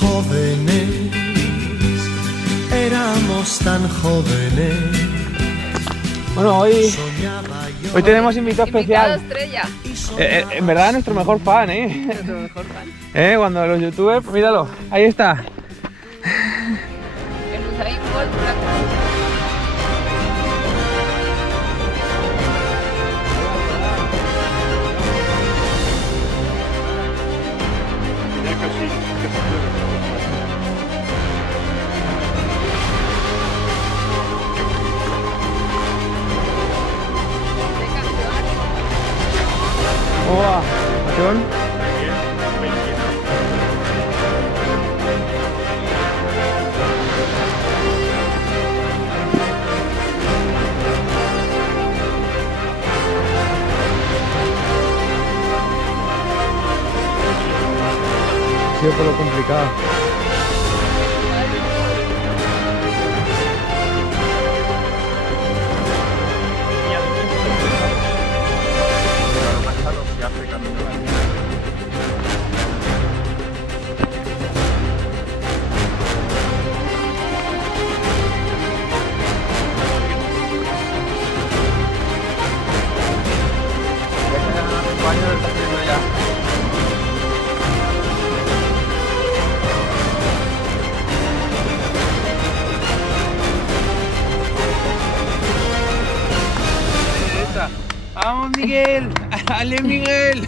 Jóvenes, éramos tan jóvenes. Bueno, hoy tenemos invitado especial. Estrella. En verdad, nuestro mejor fan, Nuestro mejor fan. Cuando los youtubers, míralo, ahí está. El Usain Bolt. ¿Cómo va? ¿Pasión? Ha sido por lo complicado. ¡Vamos, Miguel! ¡Ale, Miguel!